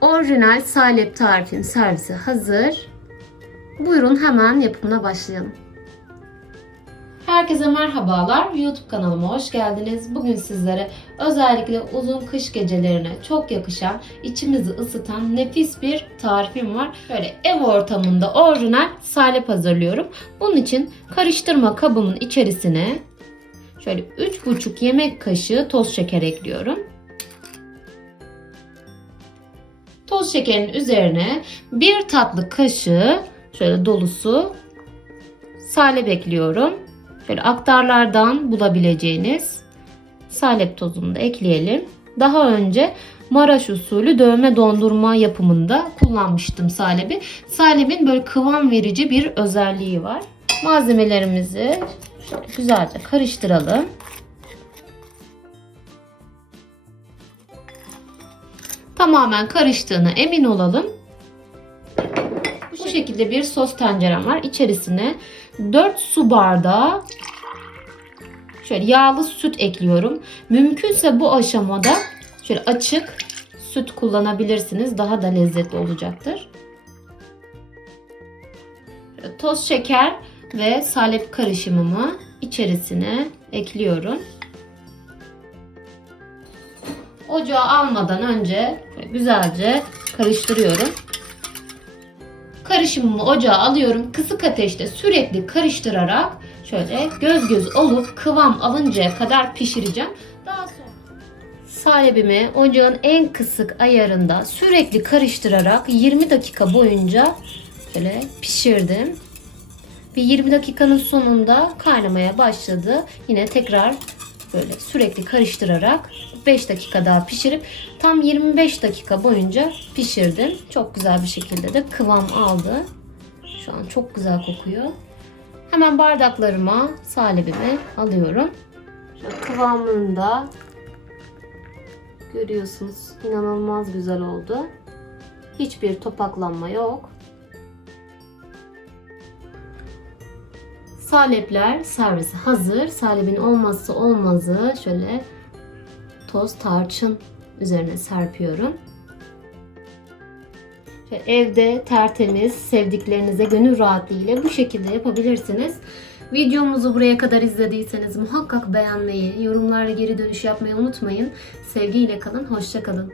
Orijinal salep tarifim servise hazır. Buyurun hemen yapımına başlayalım. Herkese merhabalar. YouTube kanalıma hoş geldiniz. Bugün sizlere özellikle uzun kış gecelerine çok yakışan, içimizi ısıtan nefis bir tarifim var. Böyle ev ortamında orijinal salep hazırlıyorum. Bunun için karıştırma kabımın içerisine şöyle 3,5 yemek kaşığı toz şeker ekliyorum. Toz şekerin üzerine bir tatlı kaşığı şöyle dolusu salep ekliyorum. Şöyle aktarlardan bulabileceğiniz salep tozunu da ekleyelim. Daha önce Maraş usulü dövme dondurma yapımında kullanmıştım salebi. Salebin böyle kıvam verici bir özelliği var. Malzemelerimizi şöyle güzelce karıştıralım. Tamamen karıştığına emin olalım. Bu şekilde bir sos tencerem var. İçerisine 4 su bardağı şöyle yağlı süt ekliyorum. Mümkünse bu aşamada şöyle açık süt kullanabilirsiniz. Daha da lezzetli olacaktır. Şöyle toz şeker ve salep karışımımı içerisine ekliyorum. Ocağa almadan önce güzelce karıştırıyorum. Karışımımı ocağa alıyorum. Kısık ateşte sürekli karıştırarak şöyle göz göz olup kıvam alıncaya kadar pişireceğim. Daha sonra salebimi ocağın en kısık ayarında sürekli karıştırarak 20 dakika boyunca şöyle pişirdim. Bir 20 dakikanın sonunda kaynamaya başladı. Yine tekrar böyle sürekli karıştırarak 5 dakika daha pişirip tam 25 dakika boyunca pişirdim. Çok güzel bir şekilde de kıvam aldı. Şu an çok güzel kokuyor. Hemen bardaklarıma salebimi alıyorum. Şöyle kıvamını da görüyorsunuz. İnanılmaz güzel oldu. Hiçbir topaklanma yok. Salepler servise hazır. Salebin olmazsa olmazı şöyle toz tarçın üzerine serpiyorum. Şöyle evde tertemiz, sevdiklerinize gönül rahatlığıyla bu şekilde yapabilirsiniz. Videomuzu buraya kadar izlediyseniz muhakkak beğenmeyi, yorumlarla geri dönüş yapmayı unutmayın. Sevgiyle kalın, hoşça kalın.